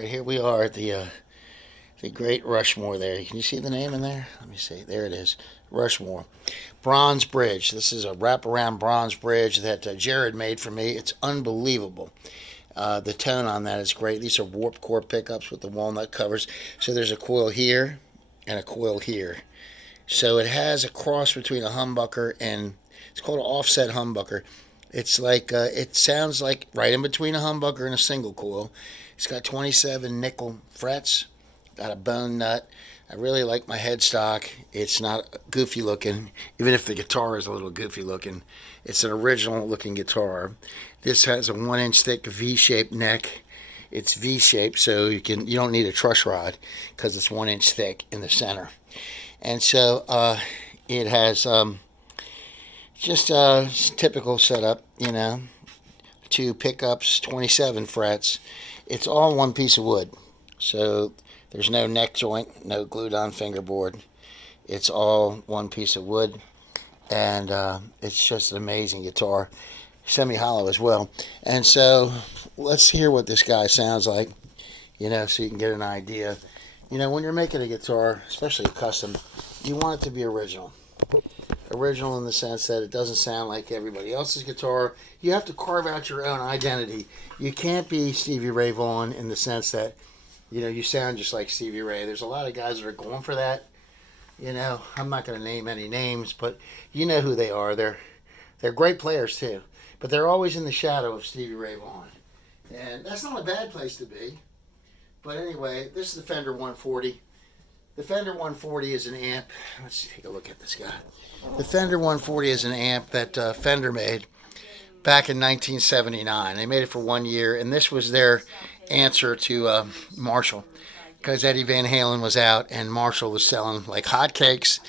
right, here we are at the Great Rushmore there. Can you see the name in there? Let me see. There it is. Rushmore. Bronze bridge. This is a wraparound bronze bridge that Jared made for me. It's unbelievable. The tone on that is great. These are warp core pickups with the walnut covers. So there's a coil here and a coil here. So it has a cross between a humbucker and it's called an offset humbucker. It's like it sounds like right in between a humbucker and a single coil. It's got 27 nickel frets, got a bone nut. I really like my headstock. It's not goofy looking, even if the guitar is a little goofy looking. It's an original looking guitar. This has a 1-inch thick V-shaped neck. It's V-shaped, so you don't need a truss rod because it's 1-inch thick in the center. And so it has just a typical setup, you know, 2 pickups, 27 frets. It's all one piece of wood, so there's no neck joint, no glued on fingerboard. It's all one piece of wood, and it's just an amazing guitar, semi-hollow as well. And so let's hear what this guy sounds like, you know, so you can get an idea. You know, when you're making a guitar, especially a custom, you want it to be original. Original in the sense that it doesn't sound like everybody else's guitar. You have to carve out your own identity. You can't be Stevie Ray Vaughan in the sense that, you know, you sound just like Stevie Ray. There's a lot of guys that are going for that. You know, I'm not going to name any names, but you know who they are. They're great players too, but they're always in the shadow of Stevie Ray Vaughan. And that's not a bad place to be. But anyway, this is the Fender 140. The Fender 140 is an amp. Let's take a look at this guy. The Fender 140 is an amp that Fender made back in 1979. They made it for 1 year, and this was their answer to Marshall, because Eddie Van Halen was out and Marshall was selling like hotcakes.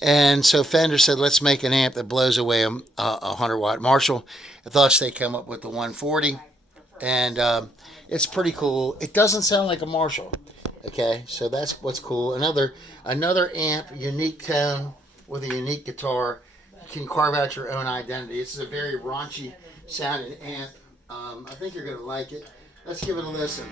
And so Fender said, let's make an amp that blows away a 100-watt Marshall. Thus, they come up with the 140, and it's pretty cool. It doesn't sound like a Marshall. Okay, so that's what's cool. Another amp, unique tone with a unique guitar. You can carve out your own identity. This is a very raunchy sounding amp. I think you're going to like it. Let's give it a listen.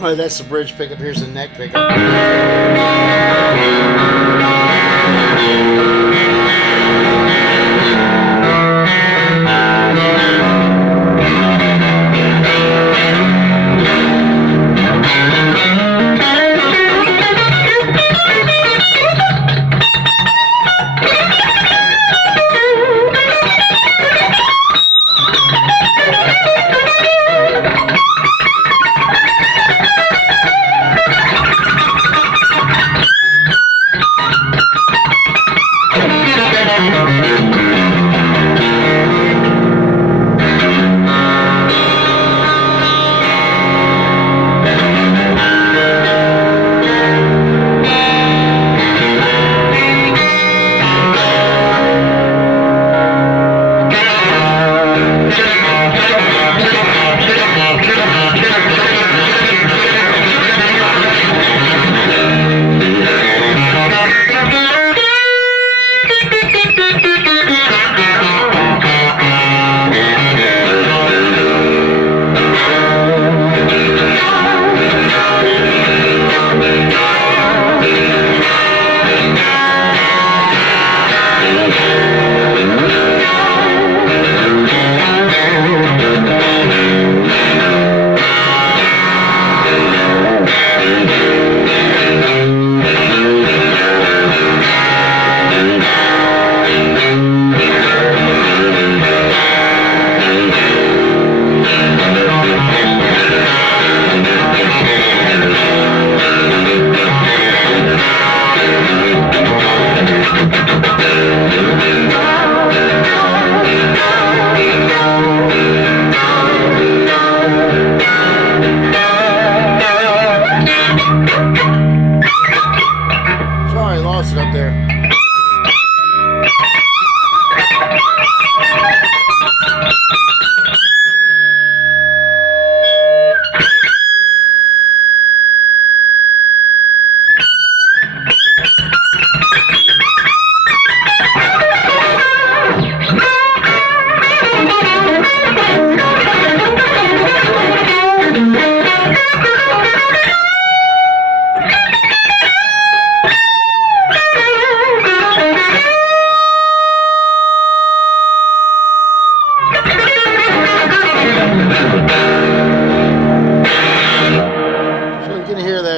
All right, that's the bridge pickup. Here's the neck pickup.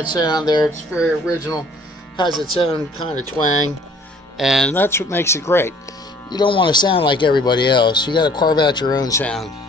that sound there. It's very original, has its own kind of twang, and that's what makes it great. You don't want to sound like everybody else. You got to carve out your own sound.